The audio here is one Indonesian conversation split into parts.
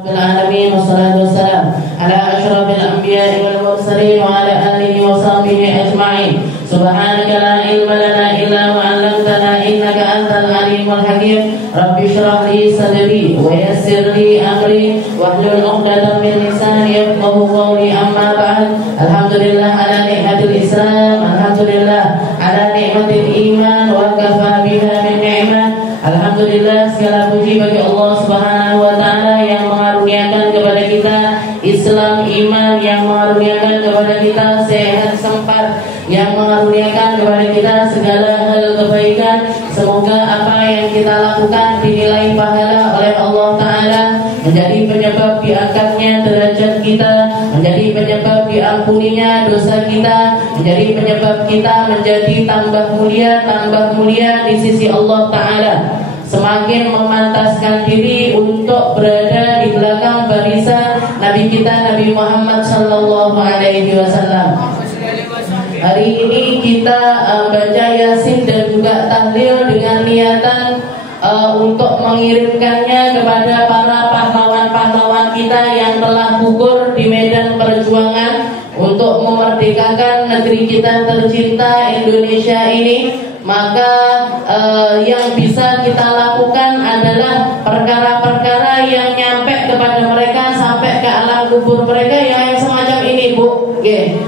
Alamin wassalatu wassalam ala asyrafil anbiya'i wal mursalin wa ala alihi wa sahbihi ajma'in. Subhanaka la ilma lana illa ma 'allamtana innaka antal alimul hakim. Rabbi shrah li sadri wa yassir li amri wahlul 'uqdatam min lisani yafqahu qawli. Amma ba'd. Alhamdulillah ala ni'matil Islam, alhamdulillah ala ni'matil iman wa kafa biha min ni'mah. Alhamdulillah, segala puji bagi Allah Subhanahu wa taala yang mengaruniakan kepada kita Islam, iman, yang mengaruniakan kepada kita sehat sempat, yang mengaruniakan kepada kita segala hal kebaikan. Semoga apa yang kita lakukan dinilai pahala oleh Allah taala, menjadi penyebab diangkatnya derajat kita, menjadi penyebab diampuninya dosa kita, menjadi penyebab kita menjadi tambah mulia di sisi Allah taala. Semakin memantaskan diri untuk berada di belakang barisan Nabi kita Nabi Muhammad sallallahu alaihi wasallam. Hari ini kita baca Yasin dan juga tahlil dengan niatan untuk mengirimkannya kepada para pahlawan-pahlawan kita yang telah gugur di medan perjuangan untuk memerdekakan negeri kita tercinta Indonesia ini. Maka yang bisa kita lakukan adalah perkara-perkara yang nyampe kepada mereka sampai ke alam kubur mereka yang semacam ini, Bu.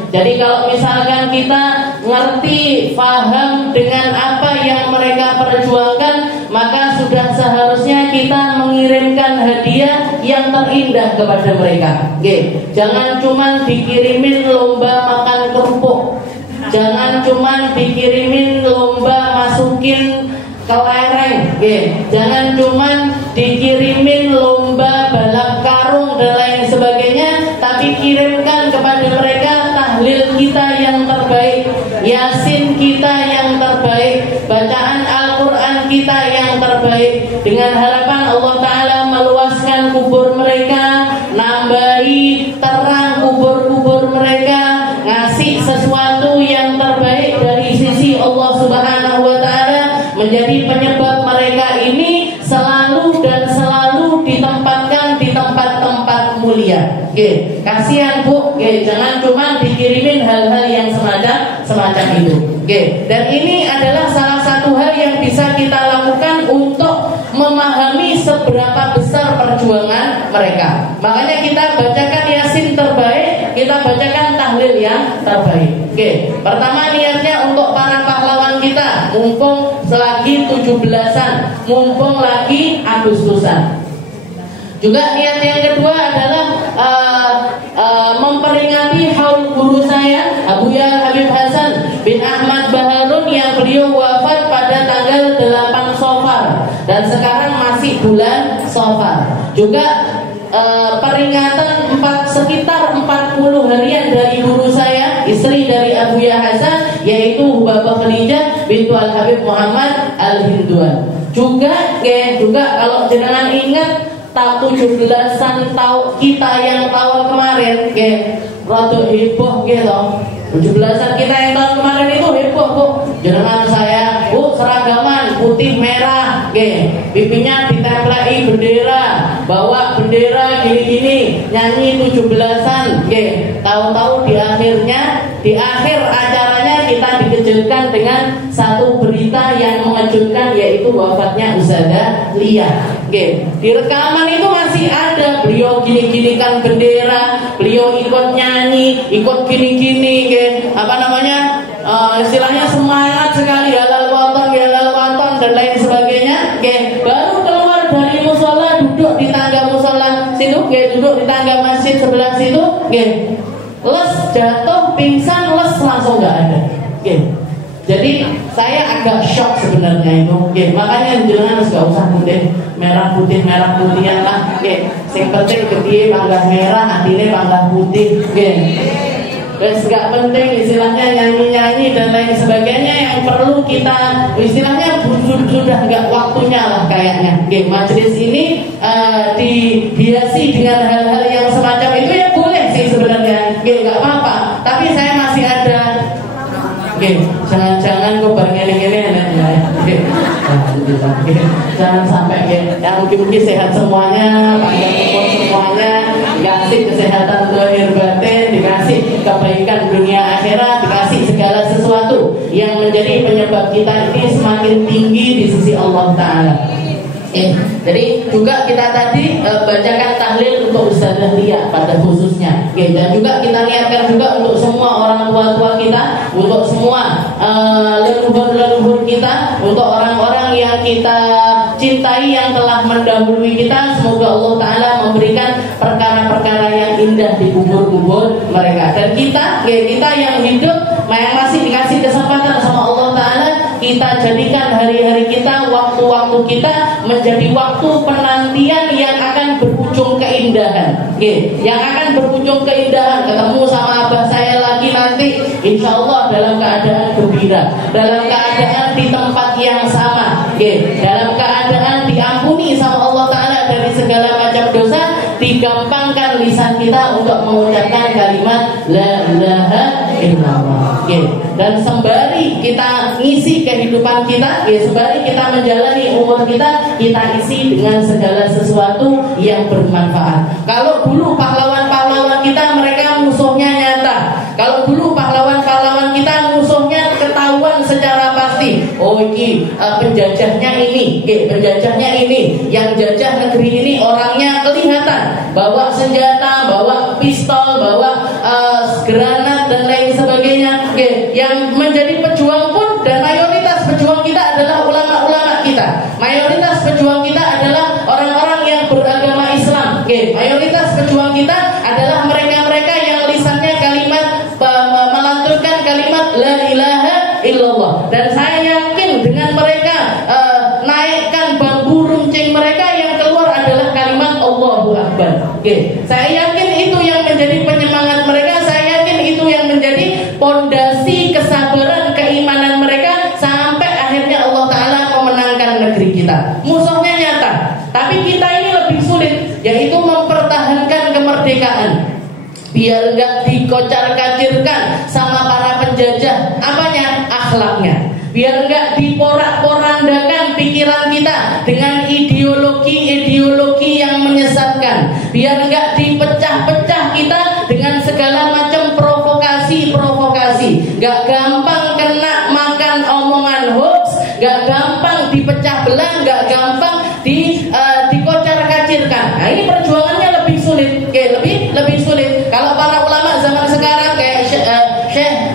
Jadi kalau misalkan kita ngerti, paham dengan apa yang mereka perjuangkan, maka sudah seharusnya kita mengirimkan hadiah yang terindah kepada mereka. Jangan cuma dikirimin lomba makan kerupuk, jangan cuma dikirimin lomba masukin ke lereng, jangan cuma dikirimin lomba balap karung dan lain sebagainya, tapi kirimkan kepada mereka tahlil kita yang terbaik, Yasin kita yang terbaik, bacaan Al-Quran kita yang terbaik, dengan harapan Allah Ta'ala meluaskan kubur mereka, nambahi terang kubur-kubur mereka, ngasih sesuatu yang terbaik dari sisi Allah Subhanahu wa taala, menjadi penyebab mereka ini selalu ditempatkan di tempat-tempat mulia. Kasihan, Bu, jangan cuma dikirimin hal-hal yang semacam itu. Dan ini adalah salah satu hal yang bisa kita lakukan untuk memahami seberapa besar perjuangan mereka. Makanya kita bacakan Yasin terbaik, kita bacakan tahlil yang terbaik. Pertama niatnya untuk para pahlawan kita, mumpung selagi 17-an, mumpung lagi Agustusan. Juga niat yang kedua adalah memperingati haul guru saya Abuya Habib Hasan bin Ahmad Baharun yang beliau wafat pada tanggal 8 Safar dan sekarang masih bulan Safar. Juga peringatan sekitar 40 harian dari guru saya, istri dari Abuya Hasan, yaitu Bapak Khadijah bintu Al Habib Muhammad Al Hinduan. Juga kalau jenengan ingat 17-an tahun kita yang tahun kemarin, rada heboh loh. 17-an kita yang tahun kemarin itu heboh, Bu. Jenengan saya, Bu, seragaman putih merah, pipinya ditempelai bendera, bawa bendera gini-gini, nyanyi 17-an, tahu-tahu di akhir acaranya kita dikejutkan dengan satu berita yang mengejutkan, yaitu wafatnya Ustazah Lia. Di rekaman itu masih ada beliau gini-ginikan bendera, beliau ikut nyanyi, ikut gini-gini, istilahnya semangat sekali, halal waton dan lain sebagainya. Baru keluar dari musola, duduk di tangga musola situ, duduk di tangga masjid sebelah situ, les jatuh pingsan, les langsung nggak ada. Jadi saya agak shock sebenarnya itu. Makanya jenengan nggak usah merah putihan lah. Sing penting gede panggah merah, adine panggah putih. Terus nggak penting istilahnya nyanyi-nyanyi dan lain sebagainya yang perlu kita istilahnya sudah nggak waktunya lah kayaknya. Majelis ini dihiasi dengan hal-hal yang semacam itu ya boleh sih sebenarnya. Nggak apa-apa. Tapi saya masih ada. Jangan-jangan kok bareng-bareng jangan sampai yang mungkin sehat semuanya, panjang umur semuanya. kesehatan zahir batin, dikasih kebaikan dunia akhirat, dikasih segala sesuatu yang menjadi penyebab kita ini semakin tinggi di sisi Allah Ta'ala. Jadi juga kita tadi bacakan tahlil untuk Ustazah Lia pada khususnya, dan juga kita niatkan juga untuk semua orang tua kita, untuk semua leluhur kita, untuk orang-orang yang kita cintai yang telah mendahului kita. Semoga Allah Ta'ala memberikan perkara-perkara yang indah di kubur-kubur mereka. Dan kita yang hidup, yang masih dikasih kesempatan sama Allah Ta'ala, kita jadikan hari-hari kita, waktu-waktu kita menjadi waktu penantian yang akan berujung keindahan. Yang akan berujung keindahan, ketemu sama abah saya lagi nanti, insya Allah dalam keadaan gembira, dalam keadaan di tempat yang sama, dalam keadaan diampuni sama Allah Ta'ala dari segala macam dosa, digampangkan lisan kita untuk mengucapkan kalimat la ilaha illallah. Dan sembari kita ngisi kehidupan kita, sembari kita menjalani umur kita isi dengan segala sesuatu yang bermanfaat. Kalau dulu pahlawan-pahlawan kita mereka musuhnya nyata, kalau dulu pahlawan-pahlawan kita musuhnya ketahuan secara pasti. Oh ini penjajahnya ini, penjajahnya ini, yang jajah negeri ini orangnya kelihatan, bawa senjata, bawa pistol, bawa granat dan lain sebagainya. Yang menjadi pejuang pun, dan mayoritas pejuang kita adalah ulama-ulama kita. Mayoritas pejuang kita adalah orang-orang yang beragama Islam. Mayoritas pejuang kita adalah mereka-mereka yang lisannya kalimat melantunkan kalimat la ilaha illallah. Dan saya yakin dengan mereka naikkan bambu runcing mereka, yang keluar adalah kalimat Allahu Akbar. Saya yakin itu yang menjadi penyemangat mereka. Saya yakin itu yang menjadi pondasi kesabaran keimanan mereka sampai akhirnya Allah Ta'ala memenangkan negeri kita. Musuhnya nyata, tapi kita ini lebih sulit, yaitu mempertahankan kemerdekaan biar enggak dikocar-kacirkan sama para penjajah. Apanya? Akhlaknya. Biar enggak diporak-porandakan pikiran kita dengan ideologi-ideologi yang menyesatkan. Biar enggak dipecah-pecah kita dengan segala macam provokasi-provokasi. Enggak gampang kena makan omongan hoax, enggak gampang dipecah belah, enggak gampang dikocar-kacirkan. Nah, ini perjuangannya lebih sulit, lebih sulit. Kalau para ulama zaman sekarang kayak Syekh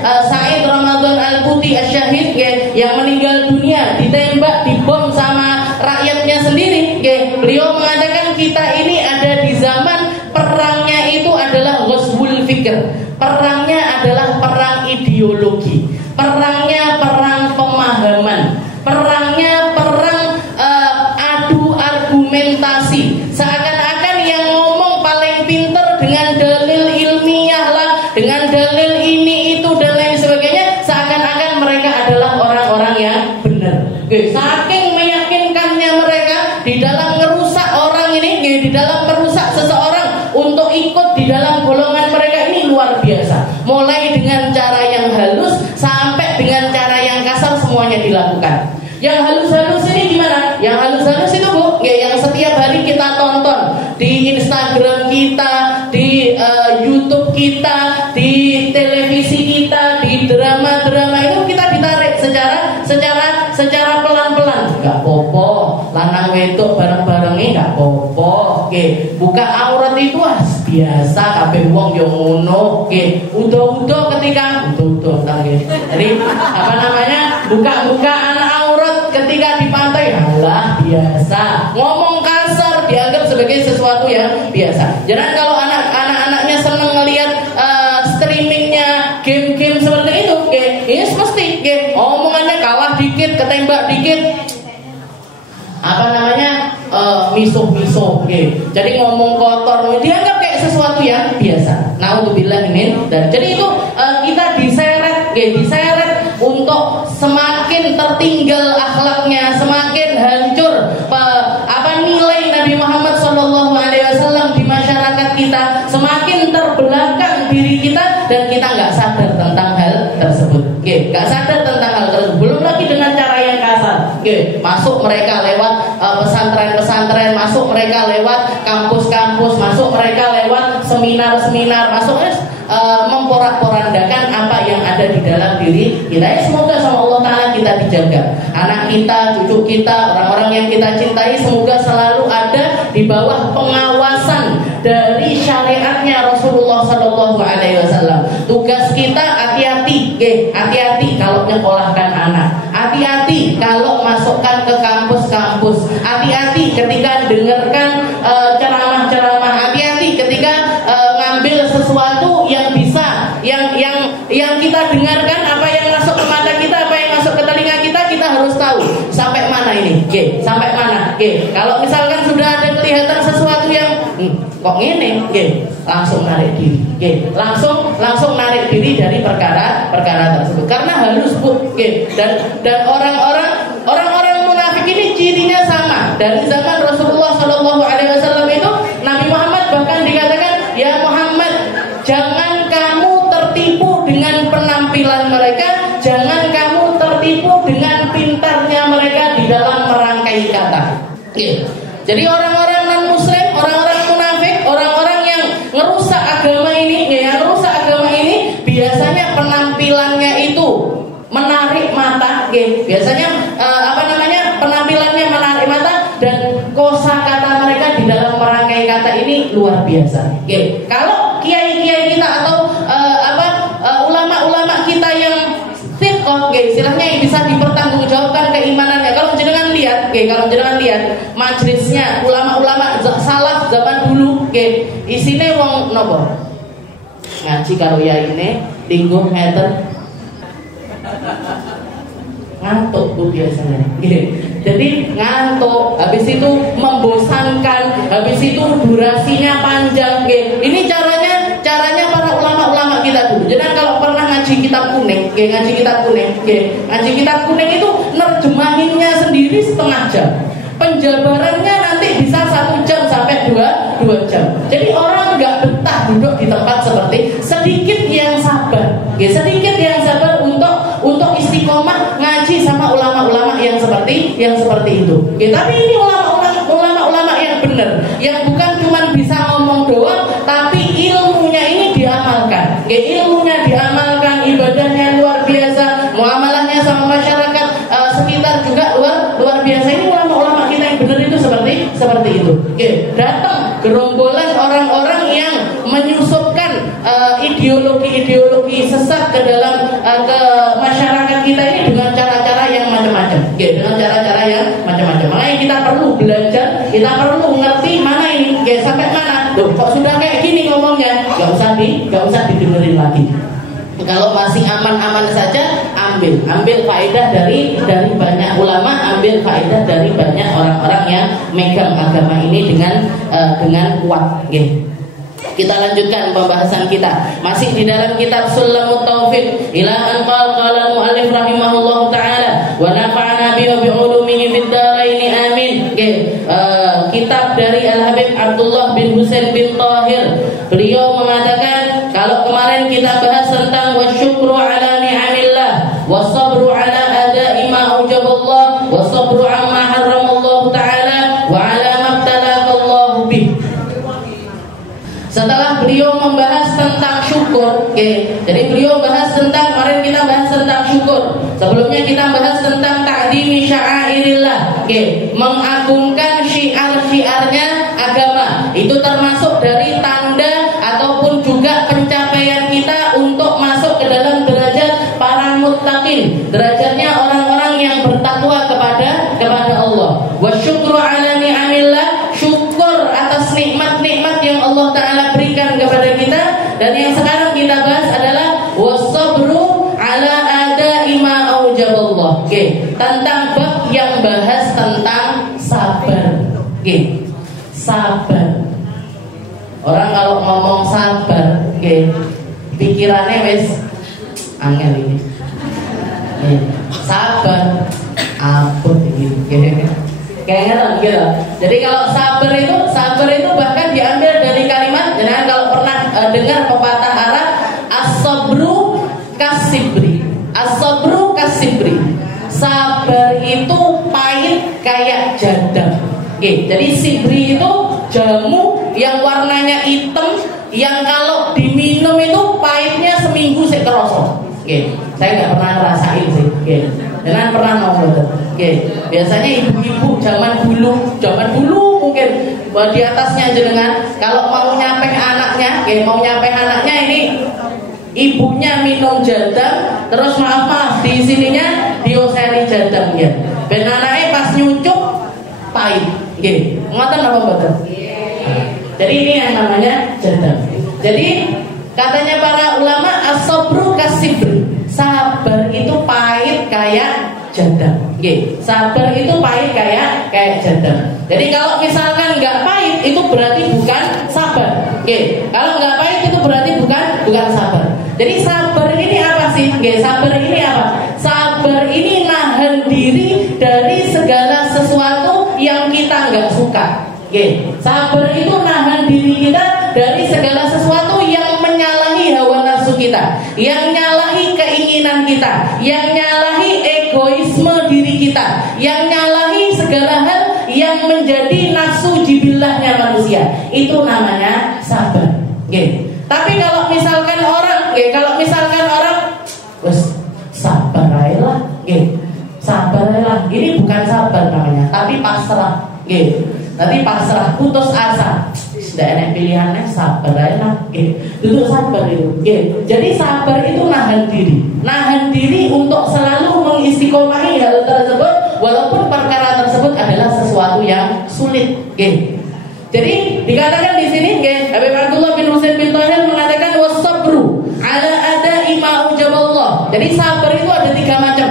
Said Ramadan Al-Buti Asy-Syahid, yang meninggal dunia ditembak, dibom sama rakyatnya sendiri, beliau mengatakan kita ini ada di zaman perangnya itu adalah ghazwul fikr. Perangnya adalah perang ideologi, perangnya perang pemahaman, perangnya perang adu argumentasi. Seakan-akan yang ngomong paling pinter dengan dalil ilmiah lah, dengan dalil ini itu dan lain sebagainya, seakan-akan mereka adalah orang-orang yang benar. Saking meyakinkannya mereka di dalam merusak orang ini, di dalam merusak seseorang untuk ikut di dalam golongan mereka ini luar biasa. Mulai dengan cara yang halus sampai dengan cara yang kasar, semuanya dilakukan. Yang halus-halus ini gimana? Yang halus-halus itu Bu, yang setiap hari kita tonton di Instagram kita, di YouTube kita, di televisi kita, di drama-drama itu kita ditarik secara pelan-pelan. Gak popo, lanang wedok bareng-barengnya gak popo. Buka aurat itu biasa, kabeh wong yo ngono. Udah ketika jadi buka-bukaan aurat ketika di pantai, halah biasa. Ngomong kasar dianggap sebagai sesuatu yang biasa. Jangan kalau anak-anaknya seneng ngelihat streamingnya game-game seperti itu, yes mesti omongannya kalah dikit, ketembak dikit, misuh-misuh. Jadi ngomong kotor dianggap kayak sesuatu yang biasa. Naudzubillah min dzalik. Jadi itu kita diseret untuk semakin tertinggal akhlaknya, semakin hancur nilai Nabi Muhammad SAW di masyarakat kita, semakin terbelakang diri kita, dan kita nggak sadar tentang hal tersebut. Nggak sadar tentang hal tersebut. Belum lagi dengan cara yang kasar. Masuk mereka lewat pesantren-pesantren, masuk mereka lewat kampus-kampus, masuk mereka lewat seminar seminar-seminar, masuk memporak-porandakan apa yang ada di dalam diri kita. Semoga sama Allah Ta'ala kita dijaga, anak kita, cucu kita, orang-orang yang kita cintai, semoga selalu ada di bawah pengawasan dari syariatnya Rasulullah Sallallahu Alaihi Wasallam. Tugas kita hati-hati, hati-hati kalau nyekolahkan anak, hati-hati kalau masukkan ke kampus-kampus, hati-hati ketika dengarkan ceramah-ceramah, hati-hati ketika ngambil sesuatu yang bisa, yang kita dengarkan, apa yang masuk ke mata kita, apa yang masuk ke telinga kita harus tahu sampai mana ini, sampai mana. Kalau misalkan sudah ada kelihatan sesuatu yang kok ini, langsung narik diri, langsung narik diri dari perkara tersebut, karena halus dan orang-orang munafik ini cirinya sama. Dari zaman Rasulullah Shallallahu Alaihi Wasallam itu, Nabi Muhammad bahkan dikatakan, ya Muhammad, jangan kamu tertipu dengan penampilan mereka, jangan kamu tertipu dengan pintarnya mereka di dalam merangkai kata. Jadi orang-orang non-muslim, orang-orang munafik, orang-orang yang ngerusak agama ini, biasanya penampilannya itu menarik mata, biasanya penampilannya menarik mata, dan kosakata mereka di dalam merangkai kata ini luar biasa. Kalau kiai-kiai kita atau ulama-ulama kita yang thiqah, istilahnya yang bisa dipertanggungjawabkan keimanannya. Kalau jenengan lihat majelisnya ulama-ulama salaf zaman dulu, isine wong nopo? Ngaji karo yai ini lingguh ngeten ngantuk tuh biasanya. Jadi ngantuk, habis itu membosankan, habis itu durasinya panjang. Ini caranya para ulama-ulama kita dulu. Jadi kalau pernah ngaji kitab kuning, ngaji kitab kuning itu nerjemahinnya sendiri setengah jam. Penjabarannya nanti bisa 1 jam sampai 2 jam. Jadi orang nggak betah duduk di tempat seperti, sedikit yang sabar untuk istiqomah ngaji sama ulama-ulama yang seperti itu. Tapi ini ulama-ulama yang benar, yang bukan cuma bisa ngomong doang, tapi ilmunya ini diamalkan. Ibadahnya luar biasa, muamalahnya sama masyarakat sekitar juga luar biasa. Ini ulama-ulama kita yang benar itu seperti itu. Datang gerombolan orang-orang yang menyusupkan ideologi sesat ke dalam ke masyarakat kita ini dengan cara-cara yang macam-macam. Makanya kita perlu belajar, kita perlu ngerti mana ini, sampai mana. Loh, kok sudah kayak gini ngomongnya, nggak usah didengerin lagi. Kalau masih aman-aman saja, ambil faedah dari banyak ulama, ambil faedah dari banyak orang-orang yang megang agama ini dengan kuat. Kita lanjutkan pembahasan kita masih di dalam kitab Sulamut Taufiq ila an qala al-muallif rahimahullahu taala wa nafa'ana bihi wa bi'ulumihi fid dharain amin. Kitab dari Al-Habib Abdullah bin Husain bin Tahir, beliau mengatakan, kalau kemarin kita bahas tentang wasyukru ala ni'amillah wasabru ala ada'i ma aujaballah wasabru amma harramallahu taala wa ala mabtalakallahu bih. Setelah beliau membahas tentang syukur, jadi beliau bahas tentang, kemarin kita bahas tentang syukur. Sebelumnya kita bahas tentang ta'dimi sya'airillah, mengagungkan syiar-syiarnya agama. Itu termasuk dari tanda ataupun juga pencapaian kita untuk masuk ke dalam derajat para muttaqin, derajatnya orang-orang yang bertakwa kepada Allah. Wa syukru ala ni'amillah, syukur atas nikmat-nikmat yang Allah Ta'ala berikan kepada kita. Dan yang sekarang kita bahas adalah wasabru ala ada'i ma aujaballah, tentang bab yang bahas tentang sabar. Sabar. Orang kalau ngomong sabar, pikirannya wes angel ini. Sabar apa ini? Kayaknya gitu. Jadi kalau sabar itu bahkan diambil dari kalimat. Jangan kalau pernah dengar pepatah Arab, as-sabru kasibri. As-sabru kasibri. Sabar itu pahit kayak jadam. Jadi sibri itu jamu yang warnanya hitam, yang yang kalau diminum itu pahitnya seminggu sik kerasa. Oke, saya nggak pernah ngerasain sih. Oke, jangan pernah ngomong. Oke, biasanya ibu-ibu zaman dulu mungkin di atasnya jenengan kalau mau nyapeh anaknya, ini ibunya minum jadam, terus maaf di sininya dioseri jadam ya. Ben anaknya pas nyucuk pahit. Oke, ngoten apa betul? Jadi ini yang namanya jadam. Jadi katanya para ulama as-sabru kasibri. Sabar itu pahit kayak jadam. Sabar itu pahit kayak jadam. Jadi kalau misalkan nggak pahit itu berarti bukan sabar. Kalau nggak pahit itu berarti bukan sabar. Jadi sabar ini apa sih? Sabar ini apa? Sabar ini nahan diri dari segala sesuatu yang kita nggak suka. Sabar itu nahan diri kita dari segala sesuatu yang menyalahi hawa nafsu kita, yang nyalahi keinginan kita, yang nyalahi egoisme diri kita, yang nyalahi segala hal yang menjadi nafsu jibillahnya manusia. Itu namanya sabar. Tapi kalau misalkan orang, wes sabar aja lah, sabar aja lah. Ini bukan sabar namanya, tapi pasrah. Nanti pasrah, putus asa. Tidak enak pilihannya, sabar aja lah. Duduk sabar itu. Jadi sabar itu nahan diri untuk selalu mengistiqomahi hal tersebut, walaupun perkara tersebut adalah sesuatu yang sulit. Jadi dikatakan di sini, Habib Abdullah bin Husain bin Tahir mengatakan wasabru ala ada'i ma ujaballah. Jadi sabar itu ada 3 macam.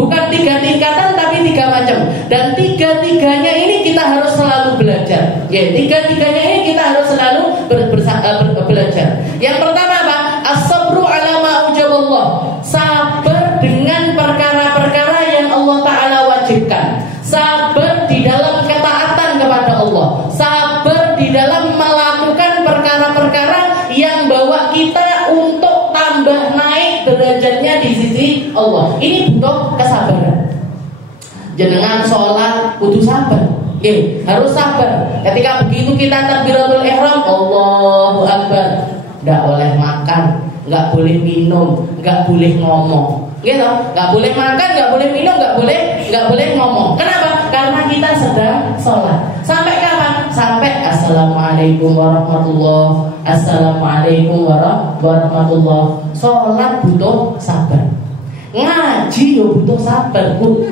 Bukan 3 tingkatan tapi 3 macam. Dan 3-tiganya ini kita harus selalu belajar. 3-tiganya ini kita harus selalu belajar. Yang pertama apa? As-sabru ala ma ujaballah. Sabar dengan perkara-perkara yang Allah Ta'ala wajibkan. Sabar di dalam ketaatan kepada Allah. Sabar di dalam melakukan perkara-perkara yang bawa kita untuk tambah naik derajatnya di sisi Allah. Ini butuh kesabaran. Jenengan sholat kudu sabar. Harus sabar. Ketika begitu kita takbiratul ihram, Allahu Akbar, nggak boleh makan, nggak boleh minum, nggak boleh ngomong. Nggak boleh makan, nggak boleh minum, nggak boleh ngomong. Kenapa? Karena kita sedang sholat. Sampai kapan? Sampai assalamualaikum warahmatullah, assalamualaikum warahmatullah. Sholat butuh sabar. Ngaji yo butuh sabar, Bu.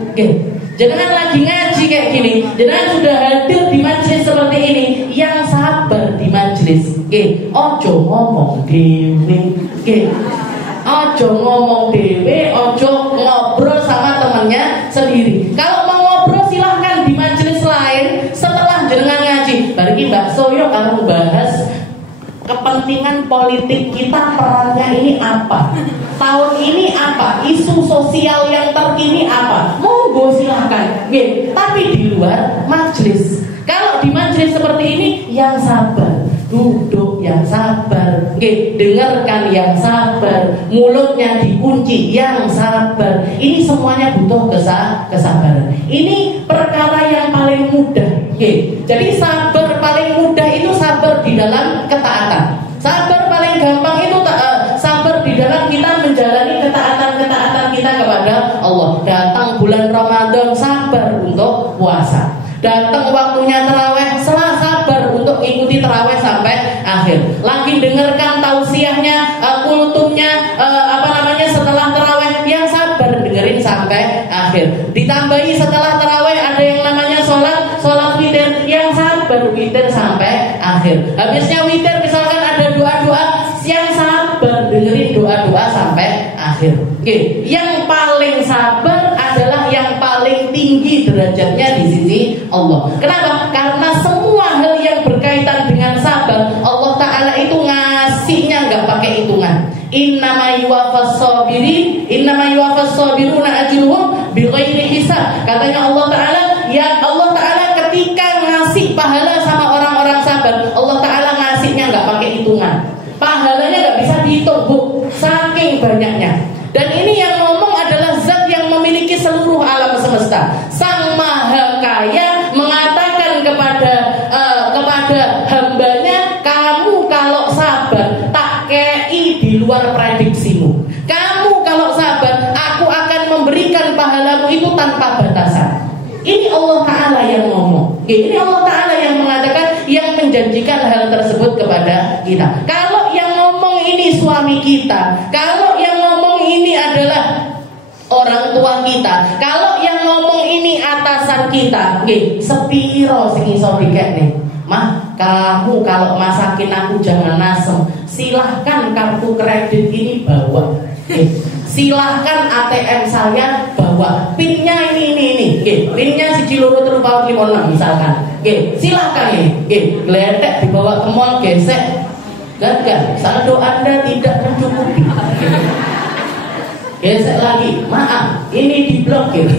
Jangan lagi ngaji kayak gini. Jangan sudah hadir di majelis seperti ini, yang sabar di majelis. Ojo ngomong dewe. Ojo ngomong dewe, ojo ngobrol sama temannya sendiri. Kalau mau ngobrol silahkan di majelis lain setelah jenengan ngaji. Bagi Mbak Soyo akan bahas kepentingan politik kita, perannya ini apa, tahun ini apa, isu sosial yang terkini apa. Monggo silahkan. Tapi di luar majelis. Kalau di majelis seperti ini, yang sabar, duduk yang sabar, dengarkan yang sabar, mulutnya dikunci yang sabar. Ini semuanya butuh kesabaran. Ini perkara yang paling mudah. Jadi sabar paling mudah itu sabar di dalam ketaatan. Sabar paling gampang itu sabar di dalam kita menjalani ketaatan kita kepada Allah. Datang bulan Ramadan, sabar untuk puasa. Datang waktunya tarawih, sabar untuk ikuti tarawih sampai akhir. Lagi dengarkan tausiahnya, kultumnya, setelah tarawih, yang sabar dengerin sampai akhir. Ditambahi setelah tarawih ada yang namanya sholat witir, yang sabar witir sampai akhir. Habisnya witir misalkan ada doa-doa, yang sabar dengerin doa-doa sampai akhir. Yang paling sabar adalah yang paling tinggi derajatnya di sisi Allah. Kenapa? Karena semua hal yang berkaitan dengan sabar, Allah Ta'ala itu ngasihnya nggak pakai hitungan. Innama yuwaffas sabiruna ajruhum bighairi hisab. Katanya Allah Ta'ala, ya Allah Ta'ala ketika ngasih pahala sama orang-orang sabar, Allah Ta'ala ngasihnya nggak pakai hitungan. Pahalanya nggak bisa dihitung, Bu, saking banyaknya. Dan ini yang ngomong adalah zat yang memiliki seluruh alam semesta. Sang Maha Kaya mengatakan kepada hambanya, kamu kalau sabar di luar prediksimu. Kamu kalau sabar, aku akan memberikan pahalamu itu tanpa batasan. Ini Allah Ta'ala yang ngomong. Ini Allah Ta'ala yang mengatakan, yang menjanjikan hal tersebut kepada kita. Kalau yang ngomong ini suami kita, kalau yang ngomong ini adalah orang tua kita, kalau yang ngomong ini atasan kita, sepiro sing iso dikekne. Mah, kamu kalau masakin aku jangan nasem. Silahkan kartu kredit ini bawa. Silahkan ATM saya bawa. Pinnya ini. Pinnya 1,2,3,4,5,6 misalkan. Silahkan ini. Gledek dibawa ke mall, gesek. Gagal. Saldo Anda tidak mencukupi. Gesek lagi, maaf, ini diblokir.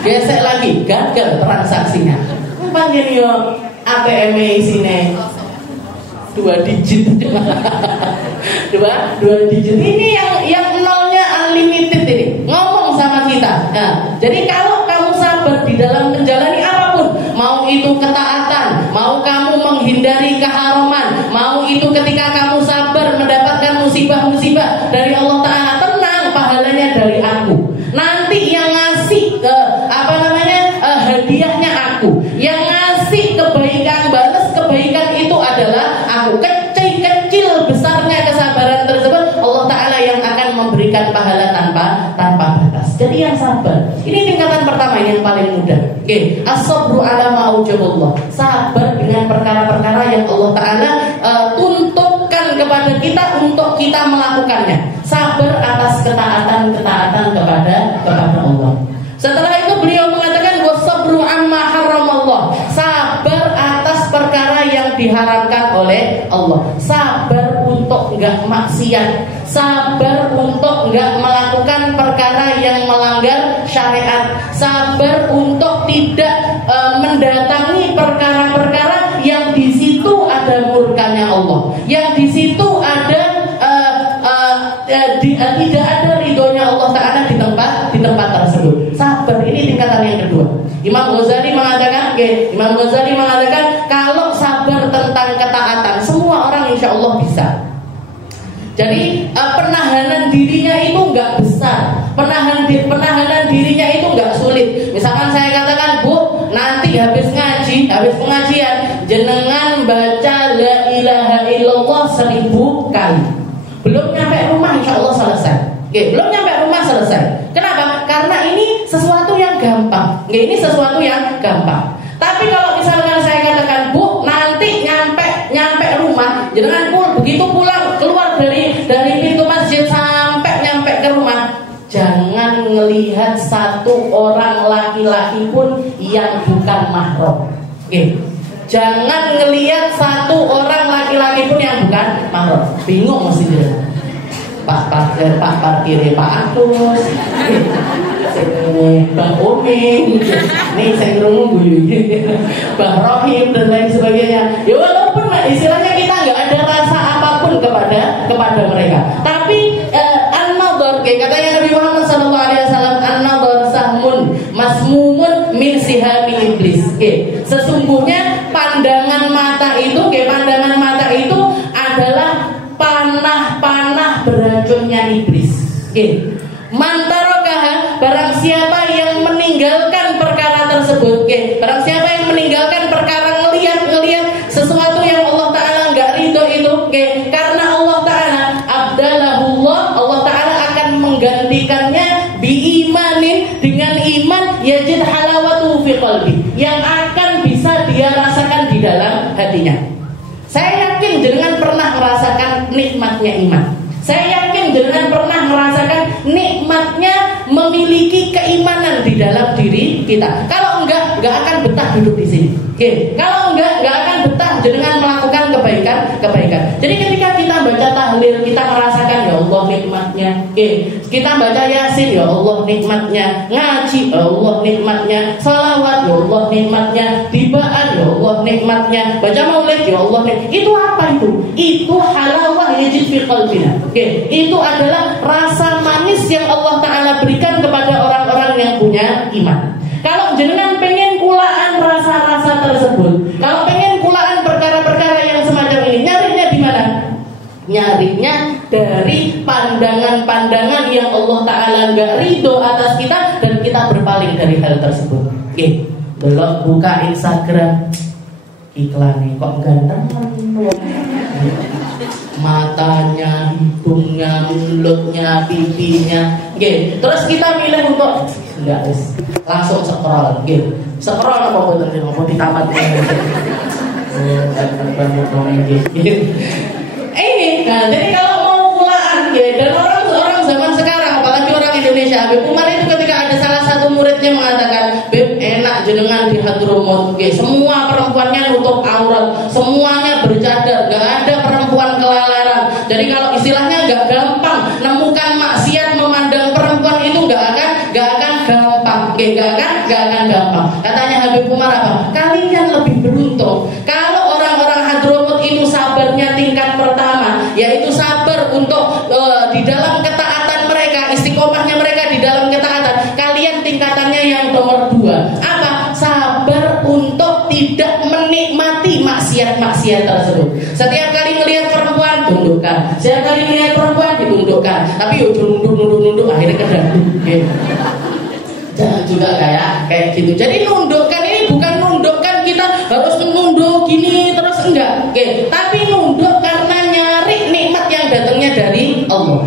Gesek lagi, gagal transaksinya. Panggil yo ATM isine 2 digit. dua digit. Ini yang nolnya unlimited ini. Ngomong sama kita. Nah, jadi kalau kamu sabar di dalam menjalani apapun, mau itu ketaatan, mau kamu menghindari keharaman, mau itu ketika kamu sabar mendapatkan musibah-musibah dari Allah Ta'ala, tenang, pahalanya dari aku. Nanti yang ngasih hadiahnya aku. Yang ngasih kebaikan, balas kebaikan itu adalah aku. Kecil besarnya kesabaran tersebut, Allah Ta'ala yang akan memberikan pahala tanpa batas. Jadi yang sabar. Ini tingkatan pertama yang paling mudah. As-sabru ala ma'ujaballah. Sabar dengan perkara-perkara yang Allah Ta'ala tuntutkan kepada kita untuk kita melakukannya. Sabar atas ketaatan kepada Allah. Setelah itu beliau mengatakan wasabru amma haramallah. Sabar atas perkara yang diharamkan oleh Allah. Sabar untuk enggak maksiat. Sabar untuk enggak melakukan perkara yang melanggar syariat. Sabar untuk tidak mendatangi perkara-perkara yang di situ ada murkanya Allah. Yang di situ ada tidak ada ridhonya Allah Ta'ala di tempat tersebut. Sabar ini tingkatan yang kedua. Imam Ghazali mengatakan kalau sabar tentang ketaatan, semua orang insya Allah bisa. Jadi penahanan dirinya itu nggak besar, penahanan dirinya itu nggak sulit. Misalkan saya katakan, Bu, nanti habis pengajian, jenengan baca la ilaha illallah 1000 kali. Belum nyampe rumah insya Allah selesai. Belum nyampe rumah selesai. Kenapa? Karena ini sesuatu yang gampang. Ini sesuatu yang gampang. Tapi kalau misalkan saya katakan, Bu, nanti nyampe rumah, jangan begitu pulang keluar dari pintu masjid sampai nyampe ke rumah, jangan ngelihat satu orang laki-laki pun yang bukan mahram. Jangan ngelihat satu orang laki-laki pun yang bukan mahram. Bingung mesti dia. Pak parkir Pak Agus, Bang Oming, nih saya ngomong guyu, Bang Rohim dan lain sebagainya. Ya walaupun istilahnya kita nggak ada rasa apapun kepada mereka, tapi an-nadhar, katanya Nabi Muhammad SAW, an-nadhar sahmun masmumun min sihami iblis. Sesungguhnya pandangan mata itu adalah panah beracunnya iblis. Mantarokaha, barang siapa yang meninggalkan perkara tersebut, barang siapa yang meninggalkan perkara ngelihat sesuatu yang Allah Ta'ala nggak ridho itu, karena Allah Ta'ala abdalahullah, Allah Ta'ala akan menggantikannya biimanin, dengan iman yajid halawatu fi qalbi, yang akan bisa dia rasakan di dalam hatinya. Saya yakin jenengan pernah merasakan nikmatnya iman. Saya yakin jenengan pernah merasakan nikmatnya memiliki keimanan di dalam diri kita. Kalau enggak akan betah duduk di sini. Kalau enggak akan betah jenengan melakukan kebaikan. Jadi ketika kita baca tahlil, kita merasakan ya Allah nikmatnya. Kita baca Yasin, ya Allah nikmatnya. Ngaji, ya Allah nikmatnya. Salawat, ya Allah nikmatnya. Tibaan, ya Allah nikmatnya. Baca maulid, ya Allah nikmatnya. Itu apa itu? Itu halawah yajid fi qalbina. Itu adalah rasa manis yang Allah Ta'ala berikan kepada orang-orang yang punya iman. Kalau jenengan pengen kulaan rasa-rasa tersebut, kalau pengen kulaan perkara-perkara yang semacam ini, nyarinya di mana? Nyarinya dari pandangan-pandangan yang Allah Ta'ala gak ridho atas kita, dan kita berpaling dari hal tersebut. Oke, belum buka Instagram, iklannya kok ganteng, matanya, hidungnya, mulutnya, pipinya. Oke, terus kita milih untuk enggak, langsung scroll. Oke, scroll apa betul mau ditamat ini. Nah, jadi kalau mau pulaan ya, dan orang zaman sekarang, apalagi orang Indonesia, Habib Umar itu ketika ada salah satu muridnya mengatakan, "Beb, enak jenengan di Hadramut, semua perempuannya nutup aurat, semuanya bercadar, gak ada perempuan kelalaran. Jadi kalau istilahnya gak gampang nemukan maksiat memandang perempuan itu gak akan gampang, gak akan gampang." Katanya Habib Umar apa? Kalian lebih beruntung kalau orang-orang Hadramut itu sabarnya tingkat pertama, yaitu sabar untuk di dalam ketaatan mereka, istiqomahnya mereka di dalam ketaatan. Kalian tingkatannya yang nomor 2. Apa? Sabar untuk tidak menikmati maksiat-maksiat tersebut. Setiap kali melihat perempuan, tundukkan. Setiap kali melihat perempuan, ditundukkan. Tapi nunduk, akhirnya kedandut. Jangan juga kayak gitu. Jadi nundukkan ini bukan nundukkan kita harus nunduk gini terus, enggak. Tapi nunduk karena nyari nikmat yang datangnya dari Allah.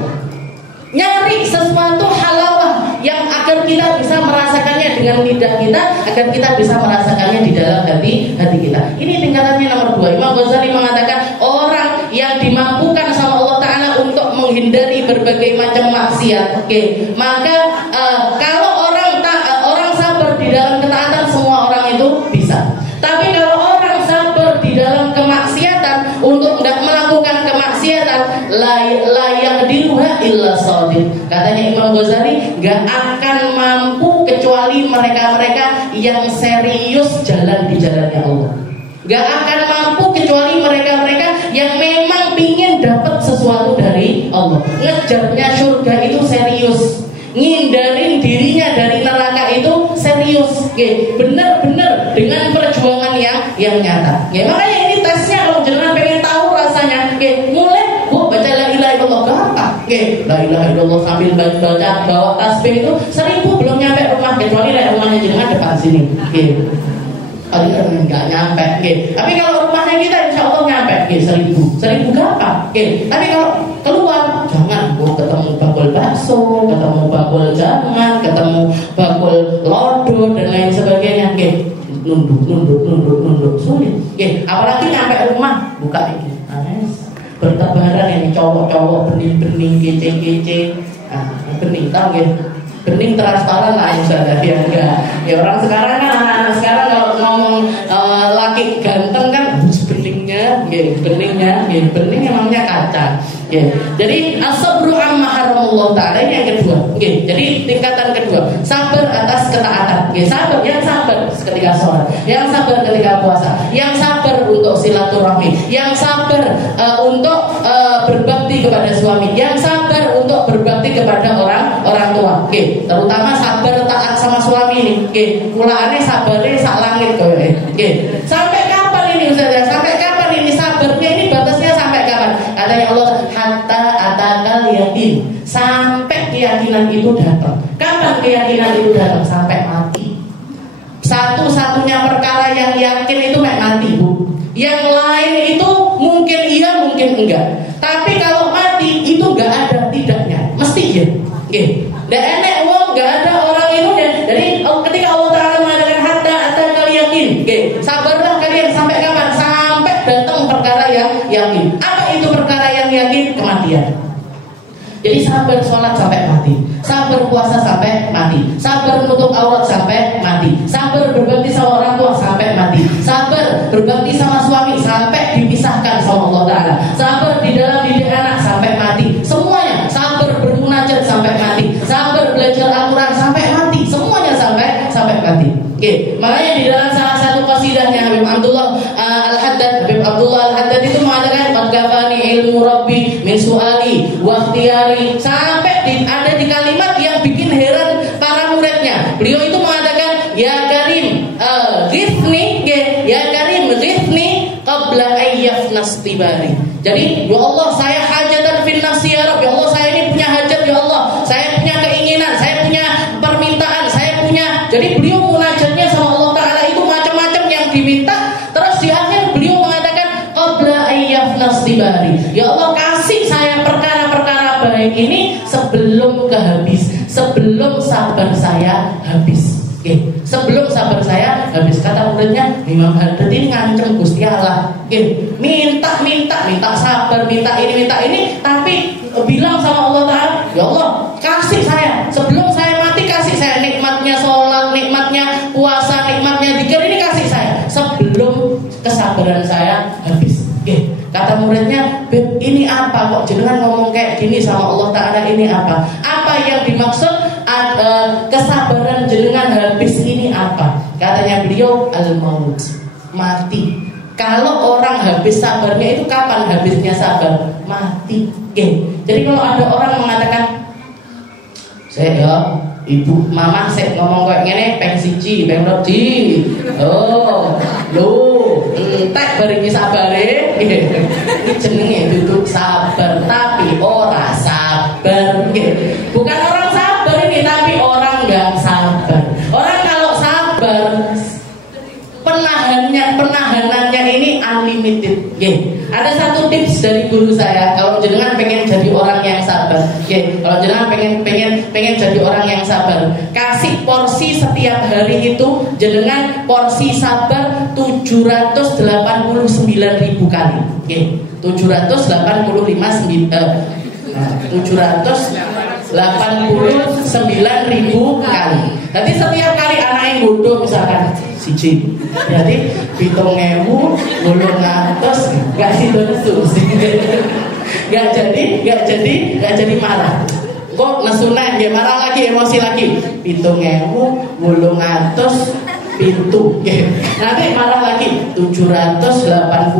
Nyari sesuatu halawah yang agar kita bisa merasakannya dengan lidah kita, agar kita bisa merasakannya di dalam hati kita. Ini tingkatannya nomor 2. Imam Ghazali mengatakan orang yang dimampukan sama Allah Ta'ala untuk menghindari berbagai macam maksiat, maka kalau orang sabar di dalam ketaatan, semua orang itu bisa. Tapi kalau orang sabar di dalam kemaksiatan, untuk tidak melakukan kemaksiatan, layak diruha illa shadiq. Katanya Imam Ghazali, gak akan mampu kecuali mereka-mereka yang serius jalan di jalannya Allah. Gak akan mampu kecuali mereka-mereka yang memang ingin dapat sesuatu dari Allah. Ngejarnya surga itu serius, ngindarin dirinya dari neraka itu serius, benar-benar dengan perjuangan yang nyata. Makanya ini tesnya, kalau jenengan pengen tahu rasanya, mulai baca la ilaha illallah gampang. La ilaha illallah sambil bawa tasbih itu 1000 belum nyampe rumah, kecuali rumahnya jenengan depan sini. Enggak nyampe. Tapi kalau rumahnya kita insya Allah nyampe. 1000 gampang. Tapi kalau keluar, jangan ketemu bakul bakso, ketemu bakul jangan, ketemu bakul lodo dan lain sebagainya. Nunduk sulit. Apalagi nyampe rumah, buka ini. Bertebaran ini cowok-cowok bening-bening kece-kece. Bening tahu bening transparan lah misalnya, ya enggak. Ya orang sekarang kan, anak-anak sekarang kalau ngomong laki ganteng kan beningnya, bening emangnya kaca. Jadi as-sabru amma haramullah ta'ala, ini yang kedua. Jadi tingkatan kedua, sabar atas ketaatan. Sabar, yang sabar ketika sholat, yang sabar ketika puasa, yang sabar untuk silaturahmi, yang sabar untuk berbakti kepada suami, yang sabar untuk berbakti kepada orang tua. Terutama sabar taat sama suami ini. Kulaannya sabarnya sak langit kowe. Sampai kapan ini Ustaz? Sampai kapan ini sabarnya ini, batasnya sampai kapan? Katanya Allah, hatta atakal yakin, sampai keyakinan itu datang. Kapan keyakinan itu datang? Sampai mati. Satu-satunya perkara yang yakin itu mati, Bu. Yang lain itu mungkin iya, mungkin enggak. Tapi kalau mati itu enggak ada tidaknya, mesti iya. Dan enek wong enggak ada orang itu. Jadi ketika Allah Ta'ala mengatakan hatta atakal yakin, sabarlah kalian sampai kapan? Sampai datang perkara yang yakin. Apa itu perkara yang yakin? Kematian. Jadi sabar sholat sampai mati, sabar puasa sampai mati, sabar menutup aurat sampai mati, sabar berbakti sama orang tua sampai mati, sabar berbakti sama suami sampai dipisahkan sama Allah Ta'ala, sabar di dalam didik anak sampai mati, semuanya sabar bermunajat sampai mati, sabar belajar Al-Quran sampai mati, semuanya sampai mati. Makanya di dalam salah satu qasidahnya Habib Abdullah Al-Haddad, itu mengatakan qadgafani ilmu rabbi min su'ali wa ikhtiyari, sampai ada di kalimat yang bikin heran para muridnya. Beliau itu mengatakan, ya Karim ghithni qabla ayyafna nastibari. Jadi ya Allah, saya hajatan fin nafsi ya Rabb. Ya Allah, saya ini punya hajat ya Allah. Saya punya keinginan, saya punya permintaan, saya punya. Jadi beliau munajatnya sama Allah Ta'ala itu macam-macam yang diminta. Terus di akhir beliau mengatakan qabla ayyaf nastibari. Ya Allah, kasih saya perkara-perkara baik ini sebelum sebelum sabar saya habis. Sebelum sabar saya habis. Kata muridnya, Imam Haddad ini ngancem Gusti Allah. Minta sabar, minta ini, tapi bilang sama Allah Ta'ala, ya Allah, kasih saya sebelum saya mati, kasih saya nikmatnya sholat, nikmatnya puasa, nikmatnya zikir, ini kasih saya sebelum kesabaran saya habis. Kata muridnya, Beb, ini apa kok jenengan ngomong kayak gini sama Allah Ta'ala, ini apa? Apa yang dimaksud kesabaran jenengan habis ini apa? Katanya beliau, al-maut, mati. Kalau orang habis sabarnya itu kapan habisnya sabar? Mati. Jadi kalau ada orang mengatakan, saya ya ibu mama saya ngomong kayak gini, peng siji, peng roji, entek bareng sabare, jenenge duduk sabar, tapi ora sabar. Bukan orang sabar ini, tapi orang nggak sabar. Orang kalau sabar, penahanannya ini unlimited. Ada satu tips dari guru saya, kalau jenengan pengen jadi orang yang sabar, kalau jenengan pengen jadi orang yang sabar, kasih porsi setiap hari itu jenengan porsi sabar 789.000 kali. 789.000 kali. Jadi setiap kali anak yang bodoh misalkan siji, berarti 7.800 gak sido-nesu. Gak jadi marah. Kok nesunah ya marah lagi, emosi lagi. 7.800 pintu, nanti marah lagi 786.000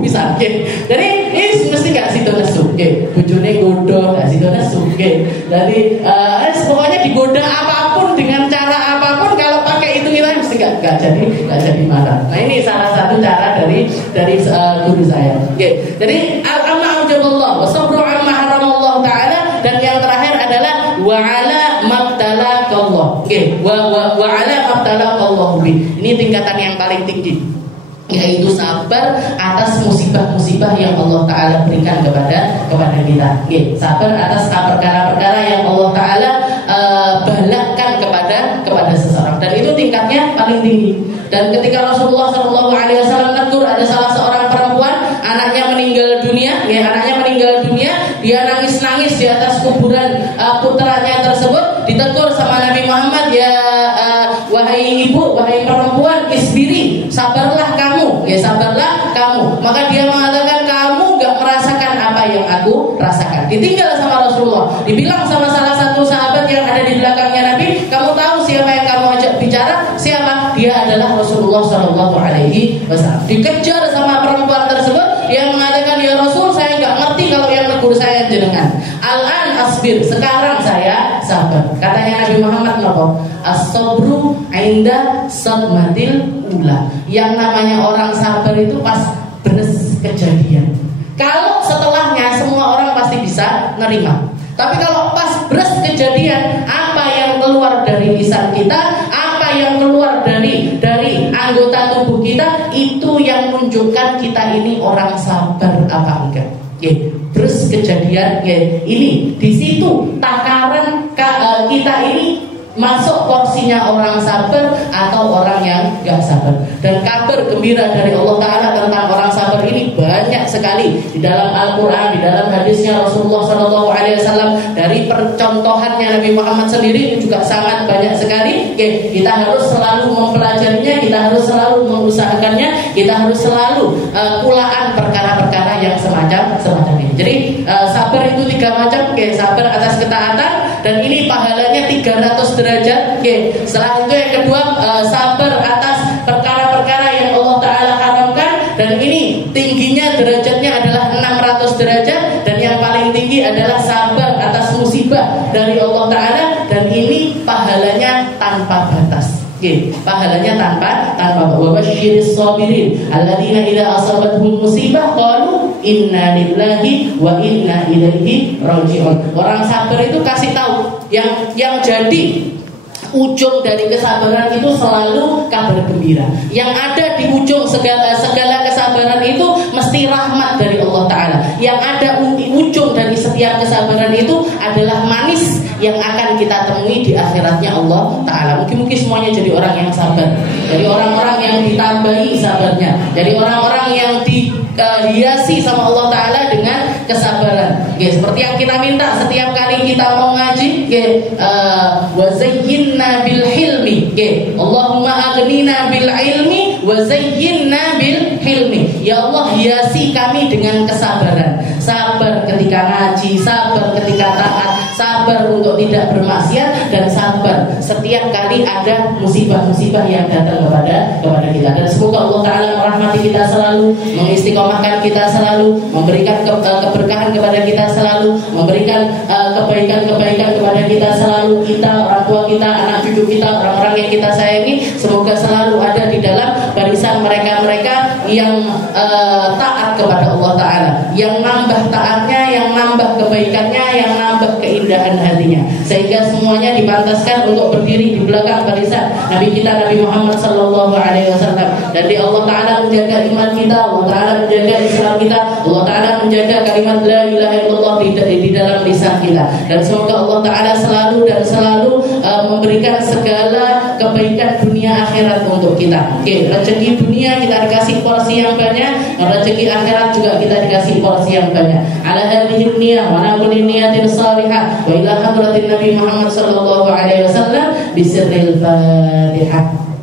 bisa. Jadi ini mesti gak sido nesu, bojone godo gak sido nesu. Jadi pokoknya digoda apapun dengan cara apapun, kalau pakai itu nilai mesti gak jadi marah. Nah ini salah satu cara dari guru saya. Jadi al-amma ujaballah wa sabru amma haramallahu ta'ala, dan yang terakhir adalah wa'ala mabtalakallah. Wa'ala mabtalakallahu bi. Ini tingkatan yang paling tinggi, yaitu sabar atas musibah-musibah yang Allah Ta'ala berikan kepada kita. Sabar atas perkara-perkara yang Allah Ta'ala balakkan kepada seseorang, dan itu tingkatnya paling tinggi. Dan ketika Rasulullah SAW negur, ada salah seorang perempuan, anaknya meninggal dunia, dia nangis-nangis di atas kuburan putranya tersebut, ditegur sama Nabi Muhammad, ya wahai ibu, wahai perempuan, isbiri, sabarlah kamu. Maka dia mengatakan, kamu gak merasakan apa yang aku rasakan. Ditinggal sama Rasulullah, dibilang sama salah satu sahabat yang ada di belakangnya Nabi, kamu tahu siapa yang kamu ajak bicara? Siapa? Dia adalah Rasulullah SAW. Dikejar sama perempuan tersebut, dia mengatakan, ya Rasul, saya gak ngerti kalau yang negur saya jenengan. Al-an asbir, sekarang saya sabar. Katanya Nabi Muhammad, as-sabru inda sadmatil ula. Yang namanya orang sabar itu pas beres kejadian. Kalau setelahnya semua orang pasti bisa nerima, tapi kalau pas beres kejadian, apa yang keluar dari lisan kita, apa yang keluar dari anggota tubuh kita, itu yang menunjukkan kita ini orang sabar apa enggak. Beres kejadian, ini di situ takaran kita ini masuk porsinya orang sabar atau orang yang gak sabar. Dan kabar gembira dari Allah Ta'ala tentang orang sabar ini banyak sekali di dalam Al-Quran, di dalam hadisnya Rasulullah SAW, dari percontohannya Nabi Muhammad sendiri juga sangat banyak sekali. Kita harus selalu mempelajarinya, kita harus selalu mengusahakannya, kita harus selalu pulaan perkara-perkara yang semacam ini. Jadi sabar itu 3 macam. Sabar atas ketaatan, dan ini pahalanya 300 derajat. Setelah itu yang kedua, sabar atas perkara-perkara yang Allah Ta'ala haramkan, dan ini tingginya derajatnya adalah 600 derajat. Dan yang paling tinggi adalah sabar atas musibah dari Allah Ta'ala, dan ini pahalanya tanpa batas. pahalanya tanpa wa basyiris sabirin alladzina idza asabatuhum musibah qalu inna lillahi wa inna ilaihi raji'un. Orang sabar itu kasih tahu yang jadi ujung dari kesabaran itu selalu kabar gembira. Yang ada di ujung segala kesabaran itu mesti rahmat dari Allah Ta'ala. Yang ada ujung dari setiap kesabaran itu adalah manis yang akan kita temui di akhiratnya Allah Ta'ala. Mungkin semuanya jadi orang yang sabar, jadi orang-orang yang ditambahi sabarnya, jadi orang-orang yang dihiasi sama Allah Ta'ala dengan kesabaran. Seperti yang kita minta setiap kali kita mau ngaji, wa zayyinna bil hilmi, Allahumma aghnina bil ilmi wa zayyinna bil hilmi. Ya Allah, hiasi kami dengan kesabaran. Sabar ketika ngaji, sabar ketika taat, sabar untuk tidak bermaksiat, dan sabar setiap kali ada musibah-musibah yang datang kepada kita. Dan semoga Allah Ta'ala merahmati kita selalu, mengistiqomahkan kita selalu, memberikan keberkahan kepada kita selalu, memberikan kebaikan-kebaikan kepada kita selalu, kita, orang tua kita, anak cucu kita, orang-orang yang kita sayangi. Semoga selalu ada di dalam barisan mereka-mereka yang taat kepada Allah Ta'ala, yang nambah taatnya, yang nambah kebaikannya, yang nambah keindahan hatinya, sehingga semuanya dipantaskan untuk berdiri di belakang barisan Nabi kita Nabi Muhammad Sallallahu Alaihi Wasallam. Dan di Allah Ta'ala menjaga iman kita, Allah Ta'ala menjaga Islam kita, Allah Ta'ala menjaga kalimat la ilaha illallah di dalam lisan kita. Dan semoga Allah Ta'ala selalu memberikan segala kebaikan dunia akhirat untuk kita. Rezeki dunia kita dikasih porsi yang banyak, dan rezeki akhirat juga kita dikasih porsi yang banyak. Ala hadhihi niyah wa ala kulli niyatin salihah wa ila hadratin Nabi Muhammad sallallahu alaihi wasallam bisirril Fatihah.